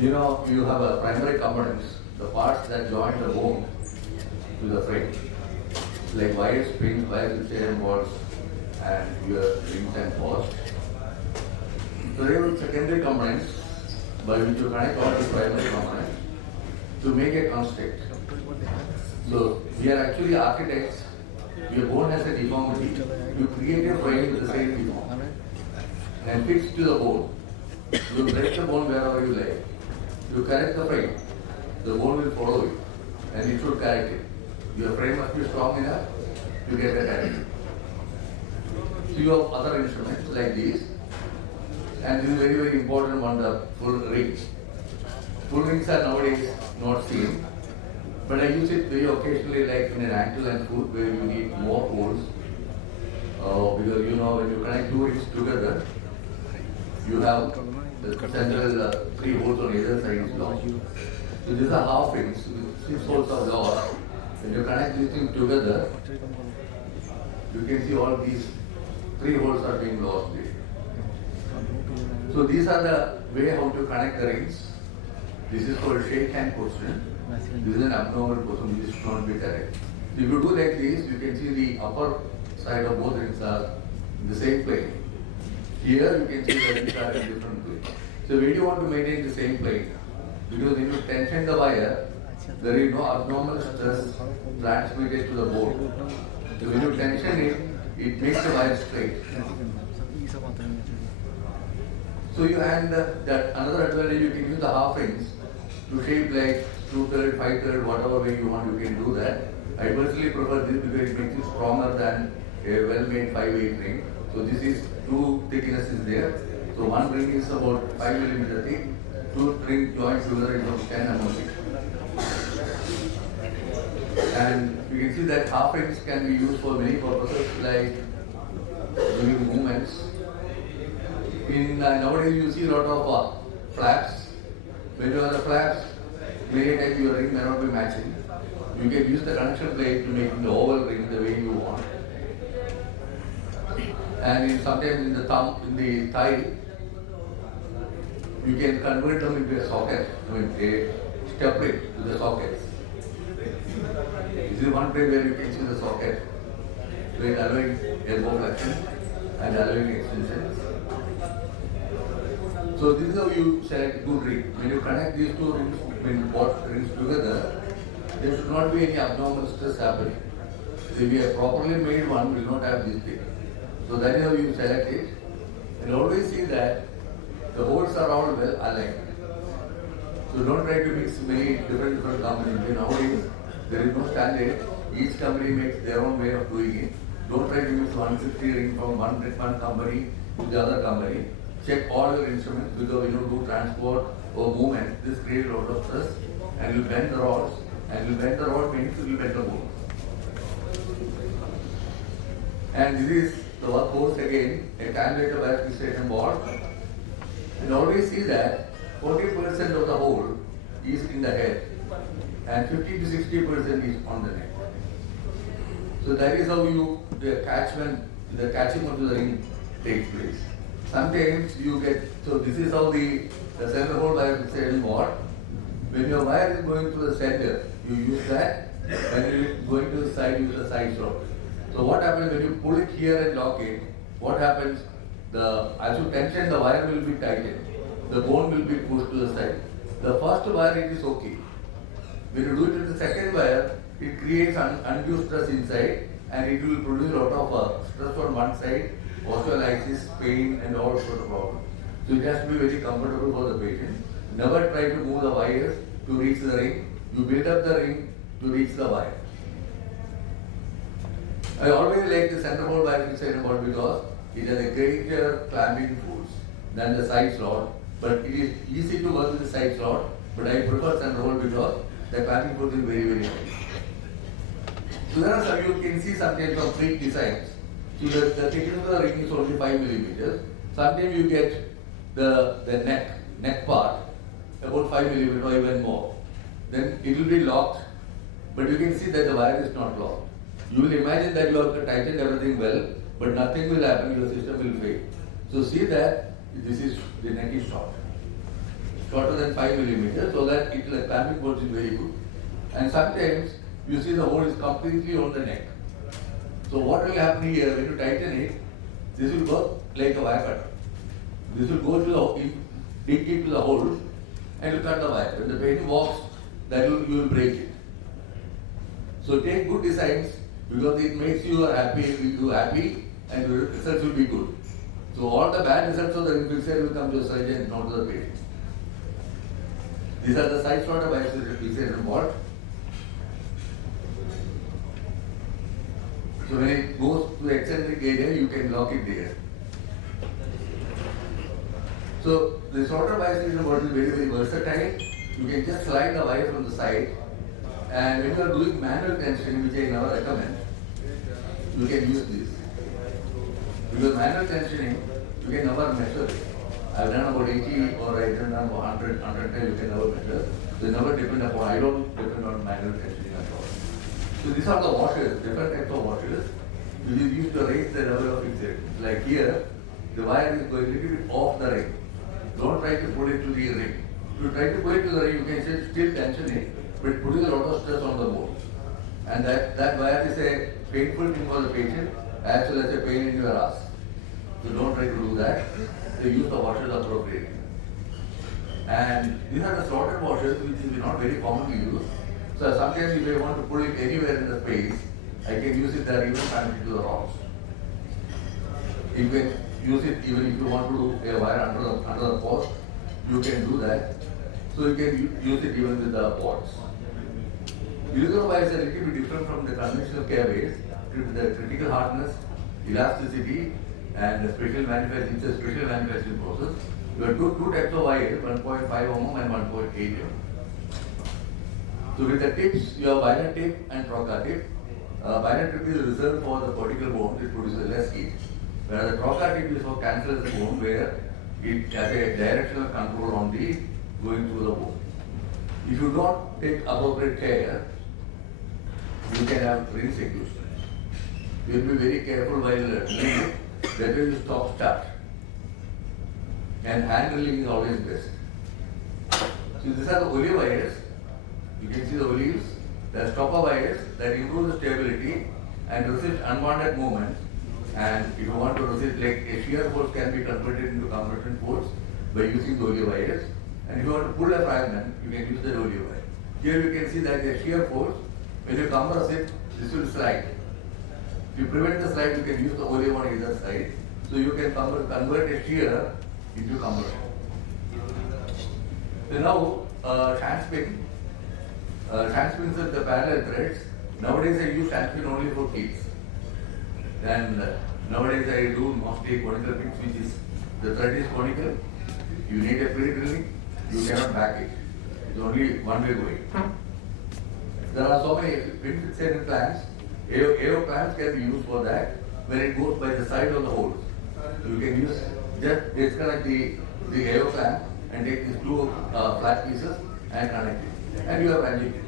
You know, you have a primary components, the parts that join the bone to the frame, like wires, springs, wires, chain balls, and your rings and posts. So there are secondary components by which you connect all the primary components to make a construct. So we are actually architects. Your bone has a deformity. You create a frame with the same deformity and fix to the bone. You break the bone wherever you lay. You correct the frame. The bone will follow you and it should correct it. Your frame must be strong enough to get the correction. So you have other instruments like these, and this is very, very important one, the full rings. Full rings are nowadays not seen, but I use it very occasionally, like in an ankle and foot where you need more holes. Because you know, when you connect two rings together, you have the central 3 holes on either side is lost. So these are half rings. 6 holes are lost. When you connect these things together, you can see all these 3 holes are being lost there. So these are the way how to connect the rings. This is called shake hand position. This is an abnormal position which should not be correct. So if you do like this, you can see the upper side of both rings are in the same plane. Here you can see the rings are in different plane. So we do want to maintain the same plane, because if you tension the wire, there is no abnormal stress transmitted to the bone. So when you tension it, it makes the wire straight. So you and that another advantage, you can use the half rings to shape like 2/3, 5/3, whatever way you want, you can do that. I personally prefer this because it makes it stronger than a well-made 5/8 ring. So this is 2 thicknesses there. So one ring is about 5 mm thick, 2 rings joined together is about 10 mm thick. And you can see that half rings can be used for many purposes, like doing movements. In nowadays you see a lot of flaps. When you have the flaps, many times your ring may not be matching. You can use the connection plate to make the oval ring the way you want. And sometimes in the thumb, in the thigh, you can convert them into a socket, a steplet to the socket. This is one place where you can see the socket, with allowing elbow flexion and allowing extension. So this is how you select good ring. When you connect these 2 rings, rings together, there should not be any abnormal stress happening. So if you have properly made one, will not have this thing. So that is how you select it. And always see that the holes are all well aligned. So don't try to mix many different companies. Nowadays, there is no standard. Each company makes their own way of doing it. Don't try to mix 150 ring from one company to the other company. Check all your instruments, because when you do transport or movement, this creates a lot of stress, and you bend the rods, and you bend the rod means you will bend the bone. And this is the workhorse again, a cannulator wire fixation board. And always see that 40% of the hole is in the head and 50 to 60% is on the neck. So that is how the catching onto the ring takes place. Sometimes you get, so this is how the center hole wire fixation board. When your wire is going to the center, you use that, and when you going to the side, use the side rod. So what happens when you pull it here and lock it? What happens? As you tension, the wire will be tightened. The bone will be pushed to the side. The first wire, it is okay. When you do it with the second wire, it creates undue stress inside, and it will produce a lot of stress on one side, osteolysis, pain, and all sort of problems. So it has to be very comfortable for the patient. Never try to move the wires to reach the ring. You build up the ring to reach the wire. I always like the center hole wire fixation board because it has a greater clamping force than the side slot. But it is easy to work with the side slot. But I prefer center hole because the clamping force is very, very high. So there are some, you can see sometimes some freak designs. So the thickness of the ring is only 5 millimeters. Sometimes you get the neck part about 5 millimeters or even more. Then it will be locked, but you can see that the wire is not locked. You will imagine that you have tightened everything well, but nothing will happen, your system will fail. So see that the neck is short. shorter than 5 millimeters, so that it the clamping force is very good. And sometimes you see the hole is completely on the neck. So what will happen here when you tighten it? This will go like a wire cutter. This will go to the dig into the hole and you cut the wire. When the patient walks, you will break it. So take good designs because it makes you happy and your results will be good. So all the bad results of the ring fixation will come to the surgeon, not to the patient. These are the side slaughter by fixation involved. So when it goes to the eccentric area, you can lock it there. So the slaughter bisection board is very, very versatile. You can just slide the wire from the side, and when you are doing manual tensioning, which I never recommend, you can use this. Because manual tensioning, you can never measure it. I've done about 80 or I've done about 100, 110, you can never measure. They never depend upon, I don't depend on manual tensioning at all. So these are the washers, different types of washers, which is used to raise the level of fixation. Like here, the wire is going a little bit off the ring. Don't try to pull it to the ring. If you try to pull it to the ring, you can still tension it, but putting a lot of stress on the bone. And that wire is a painful thing for the patient, as well as a pain in your ass. So don't try to do that. So use the washers appropriately. And these are the slotted washers, which is not very commonly used. So sometimes if I want to put it anywhere in the space, I can use it there, even connect it to the rods. You can use it even if you want to do a wire under the post, you can do that. So you can use it even with the pods. Ilizarov wire is a little bit different from the conventional cavities. The critical hardness, elasticity, and the special manufacturing. It's a special manufacturing process. You have two types of wires, 1.5 mm and 1.8 mm. So with the tips, you have violent tip and trocar tip. Violent tip is reserved for the cortical bone, it produces less heat. Whereas the trocar tip is for cancerous bone, where it has a directional control on the going through the bone. If you don't take appropriate care, you can have ring seclusion. You will be very careful while doing it. Better you start. And hand drilling is always best. So these are the olive wires. You can see the olives. There are stopper wires that improve the stability and resist unwanted movements. And if you want to resist, like a shear force can be converted into compression force by using the olive wires. And if you want to pull a fragment, you can use the olive wire. Here you can see that the shear force, when you compress it, this will slide. If you prevent the slide, you can use the olive on either side. So you can convert a shear into compression. So now, hand spin. Hand spins are the parallel threads. Nowadays I use hand spin only for kids. And nowadays I do mostly conical pins, which is, the thread is conical. You need a pre-drilling, you cannot back it. It's only one way going. There are so many pin fixation clamps. AO clamps can be used for that when it goes by the side of the hole. So you can use, just disconnect the AO clamp and take these two flat pieces and connect it. And you have ranjo pins.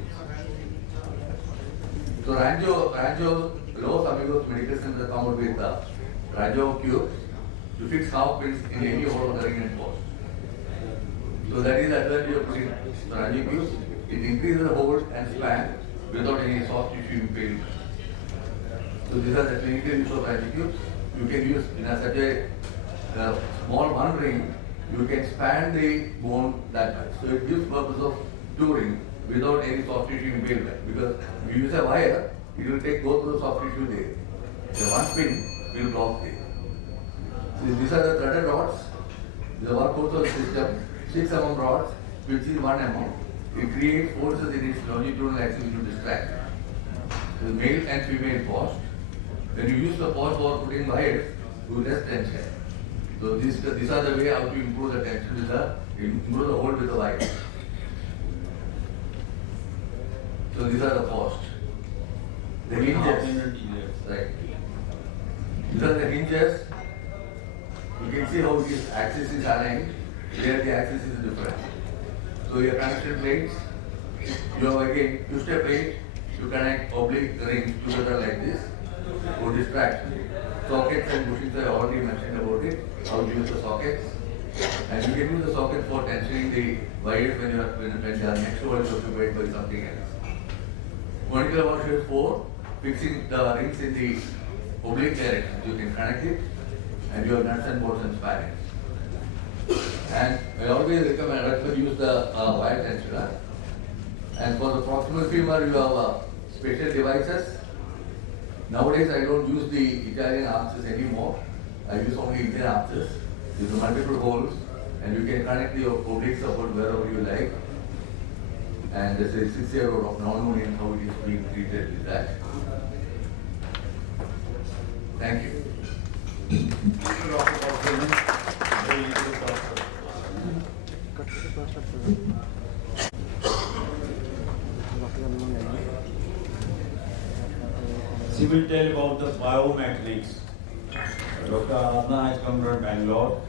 So ranjo, Los Amigos Medical Center come out with ranjo cubes to fix half pins in any hole of the ring and post. So that is the advantage of putting ranjo cubes. It increases the hold and span without any soft tissue impairment. So these are the clinical use of ranjo cubes. You can use in such a small one ring, you can span the bone that much. So it gives purpose of two rings without any soft tissue impairment. Because if you use a wire, it will go through the soft tissue there. The one pin will block there. So these are the threaded rods. The workhorse of the system, 6 mm rods, which is 1 mm. It creates forces in its longitudinal axis to distract. So the male and female post. When you use the post for putting wires, you less tension. So these are the way how to improve the tension improve the hold with the wire. So these are the posts. The hinges. Right. These are the hinges. You can see how this axis is aligned. Here the axis is different. So your connection plates, you have again two-step plate, you connect oblique rings together like this for distraction. Sockets and bushings I already mentioned about it, how to use the sockets. And you can use the socket for tensioning the wires when they are next to or occupied by something else. Vertical washer is for fixing the rings in the oblique direction. You can connect it and your nuts and bolts and spanning. And I always recommend use the wire tensioner. And for the proximal femur, you have special devices. Nowadays, I don't use the Italian arches anymore. I use only Indian arches. These are multiple holes, and you can connect your oblique support wherever you like. And this is 6-year-old of non-union, how it is being treated with that. Thank you. She will tell about the biomechanics. Dr. Aradhana has come from Bangalore.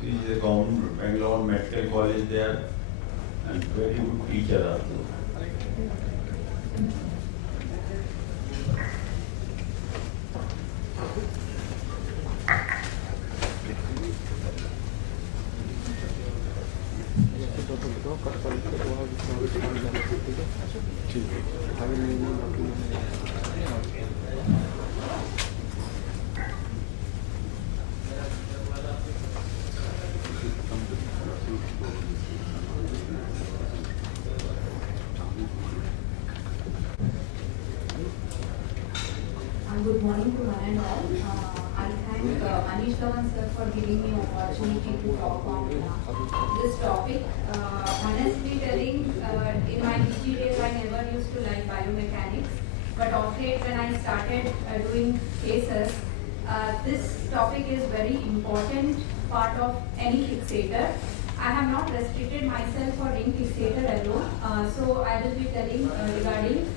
She is a government Bangalore Medical College there and very good teacher also. Good morning to one and all. I thank Manish Dhawan sir for giving me opportunity to talk on this topic. Honestly telling, in my DG days I never used to like biomechanics, but of late when I started doing cases, this topic is very important part of any fixator. I have not restricted myself for ring fixator alone, so I will be telling regarding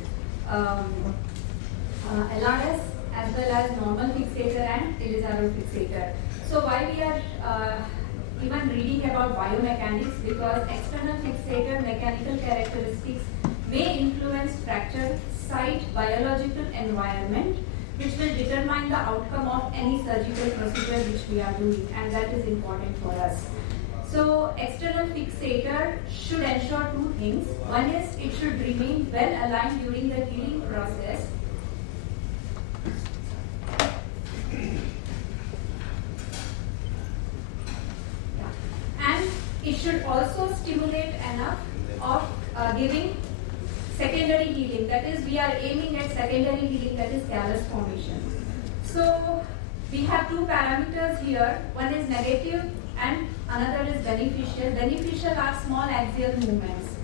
LRS as well as normal fixator and Ilizarov fixator. So why we are even reading about biomechanics, because external fixator mechanical characteristics may influence fracture site biological environment, which will determine the outcome of any surgical procedure which we are doing, and that is important for us. So external fixator should ensure two things. One is it should remain well aligned during the healing process. And it should also stimulate enough of giving secondary healing. That is, we are aiming at secondary healing, that is callus formation. So we have two parameters here. One is negative and another is beneficial. Beneficial are small axial movements.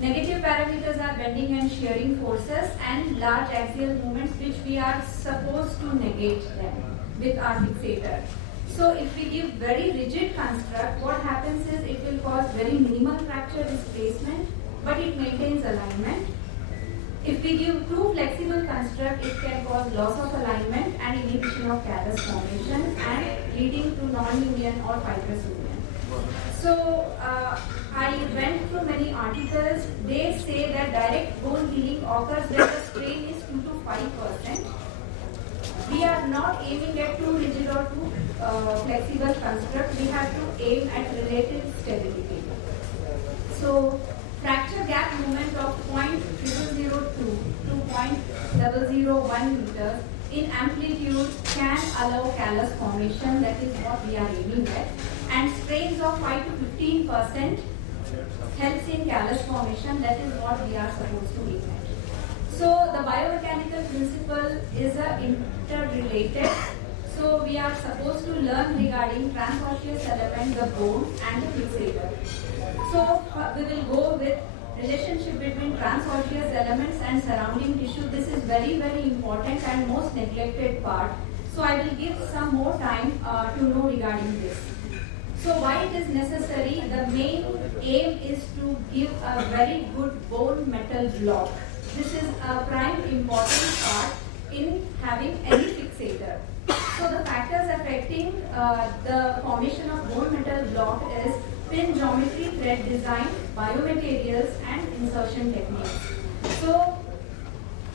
Negative parameters are bending and shearing forces and large axial movements, which we are supposed to negate them with our fixator. So if we give very rigid construct, what happens is it will cause very minimal fracture displacement, but it maintains alignment. If we give too flexible construct, it can cause loss of alignment and inhibition of callus formation and leading to non-union or fibrous union. So I went through many articles. They say that direct bone healing occurs when the strain is 2 to 5%. We are not aiming at too rigid or too flexible construct. We have to aim at relative stability. So fracture gap movement of 0.002 to 0.001 meters in amplitude can allow callus formation. That is what we are aiming at. And strains of 5 to 15% helps in callus formation. That is what we are supposed to aim at. So the biomechanical principle is interrelated. So we are supposed to learn regarding transosseous element, the bone and the fixator. So we will go with relationship between transosseous elements and surrounding tissue. This is very, very important and most neglected part. So I will give some more time to know regarding this. So why it is necessary? The main aim is to give a very good bone metal block. This is a prime important part in having any fixator. So the factors affecting the formation of bone metal block is pin geometry, thread design, biomaterials and insertion techniques. So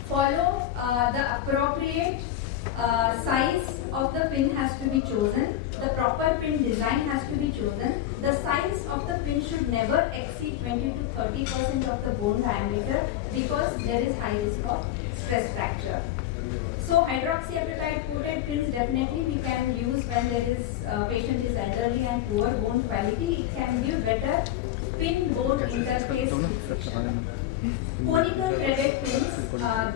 follow the appropriate size of the pin has to be chosen, the proper pin design has to be chosen, the size of the pin should never exceed 20 to 30% of the bone diameter because there is high risk of stress fracture. So hydroxyapatite coated pins definitely we can use when there is patient is elderly and poor bone quality. It can give better pin bone interface fixation. Conical threaded pins,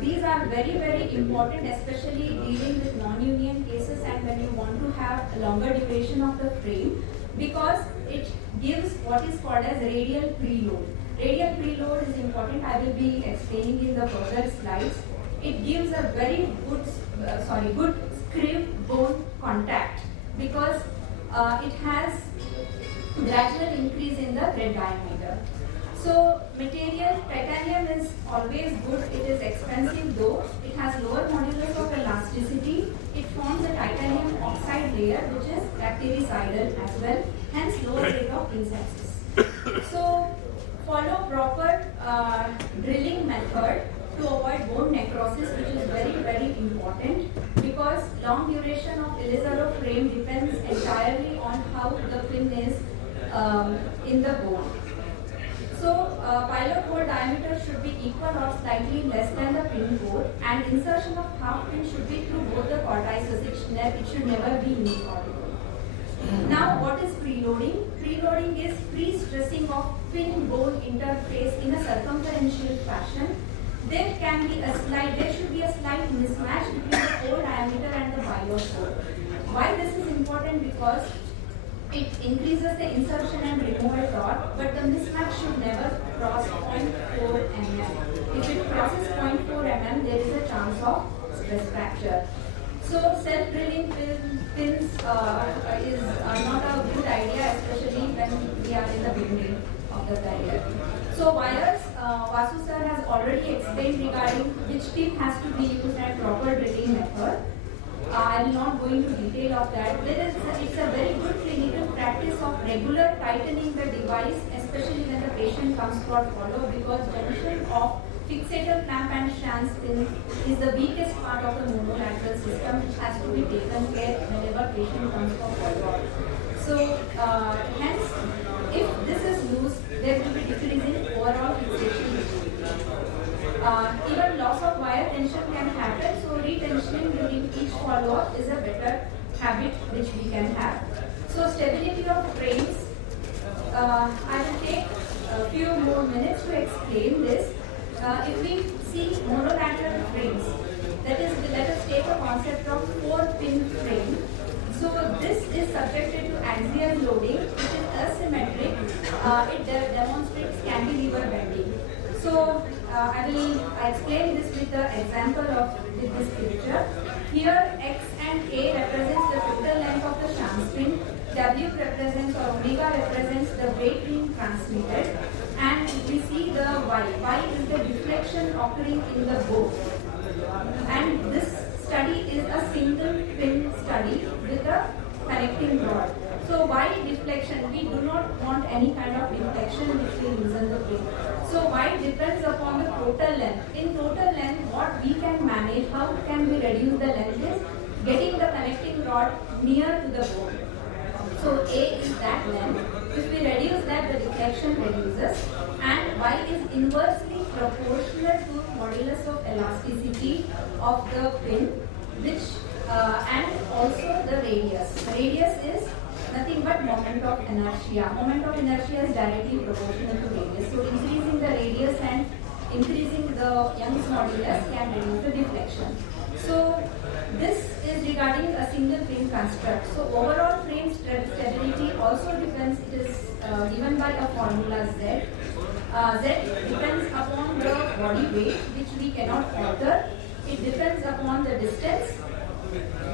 these are very, very important, especially dealing with non-union cases and when you want to have a longer duration of the frame, because it gives what is called as radial preload. Radial preload is important. I will be explaining in the further slides. It gives a very good, good screw bone contact because it has gradual increase in the thread diameter. So material, titanium is always good. It is expensive though. It has lower modulus of elasticity. It forms a titanium oxide layer which is bactericidal as well, hence lower rate of insects. So follow proper drilling method to avoid bone necrosis, which is very, very important because long duration of Ilizarov frame depends entirely on how the pin is in the bone. So pilot hole diameter should be equal or slightly less than the pin hole, and insertion of half pin should be through both the cortices. It should never be unicortical. Now what is preloading? Preloading is pre-stressing of pin bone interface in a circumferential fashion. There should be a slight mismatch between the hole diameter and the pilot hole. Why this is important? Because it increases the insertion and removal torque, but the mismatch should never cross 0.4 mm. If it crosses 0.4 mm, there is a chance of stress fracture. So self-drilling pins is not a good idea, especially when we are in the beginning of the career. So wires, Vasu sir has already explained regarding which tip has to be used and proper drilling method. I will not go into detail of that. It's a very good clinical practice of regular tightening the device, especially when the patient comes for follow, because junction of fixator clamp and shank pin is the weakest part of the monolateral system, which has to be taken care whenever patient comes for follow. So hence, if this is loose, there will be decreasing overall fixation. Even loss of wire tension can happen, so retensioning during each follow-up is a better habit which we can have. So stability of frames, I will take a few more minutes to explain this. If we see monolateral frames, that is, let us take a concept of 4-pin frame. So this is subjected to axial loading, which is asymmetric. It demonstrates cantilever bending. So I will explain this with the example of this picture. Here X and A represents the total length of the shank spin, W represents or omega represents the weight being transmitted, and we see the Y is the deflection occurring in the bone. And this study is a single pin study with a connecting rod. So Y deflection, we do not want any kind of deflection which will loosen the pin. So Y depends upon the total length. In total length, what we can manage, how can we reduce the length is getting the connecting rod near to the bone. So A is that length. If we reduce that, the deflection reduces, and Y is inversely proportional to modulus of elasticity of the pin, which and also the radius. Radius is nothing but moment of inertia. Moment of inertia is directly proportional to radius. So increasing the radius and increasing the Young's modulus can reduce the deflection. So this is regarding a single pin construct. So overall frame stability also depends, it is given by a formula Z. Z depends upon the body weight, which we cannot alter. It depends upon the distance,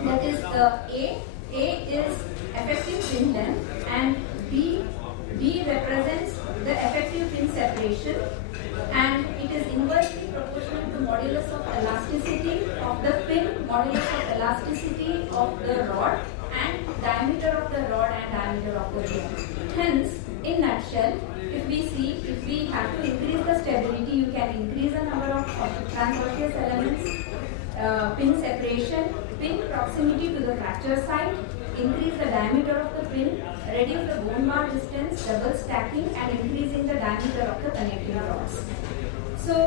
that is the A. A is effective pin length and B represents the effective pin separation, and it is inversely proportional to modulus of elasticity of the pin, modulus of elasticity of the rod, and diameter of the rod and diameter of the bone. Hence, in nutshell, if we have to increase the stability, you can increase the number of transosseous elements, pin separation, pin proximity to the fracture site, increase the diameter of the pin, reduce the bone bar distance, double stacking, and increasing the diameter of the connecting rods. So,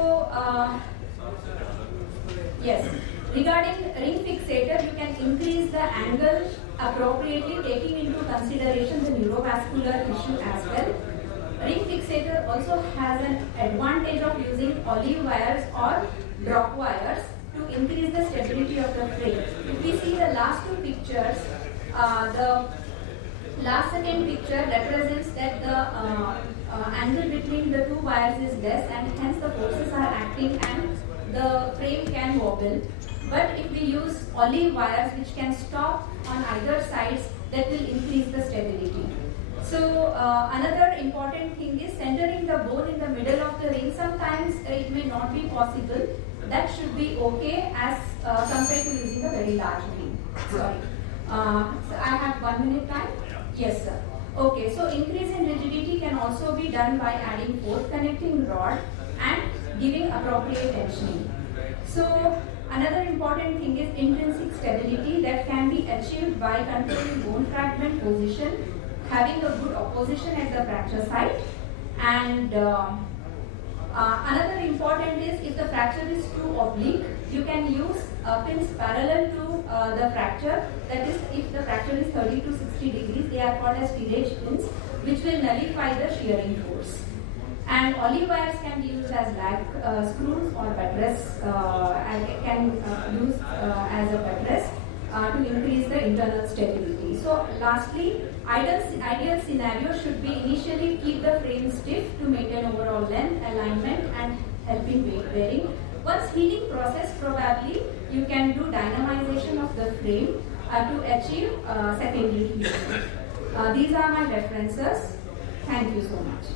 yes, regarding ring fixator, you can increase the angle appropriately, taking into consideration the neurovascular issue as well. Ring fixator also has an advantage of using olive wires or drop wires to increase the stability of the frame. If we see the last two pictures, the last second picture represents that the angle between the two wires is less, and hence the forces are acting and the frame can wobble. But if we use olive wires which can stop on either sides, that will increase the stability. So another important thing is centering the bone in the middle of the ring. Sometimes it may not be possible. That should be okay as compared to using a very large ring. Sorry. So I have 1 minute time? Yes, sir. Okay, so increase in rigidity can also be done by adding fourth connecting rod and giving appropriate tensioning. So another important thing is intrinsic stability that can be achieved by controlling bone fragment position, having a good opposition at the fracture site, and another important is if the fracture is too oblique, you can use pins parallel to the fracture. That is, if the fracture is 30 to 60 degrees, they are called as tirage pins, which will nullify the shearing force. And olive wires can be used as lag screws or buttress, can use as a buttress to increase the internal stability. So lastly, ideal scenario should be initially keep the frame stiff to maintain overall length, alignment, and helping weight bearing. Once healing process, probably you can do dynamization of the frame to achieve secondary healing. These are my references. Thank you so much.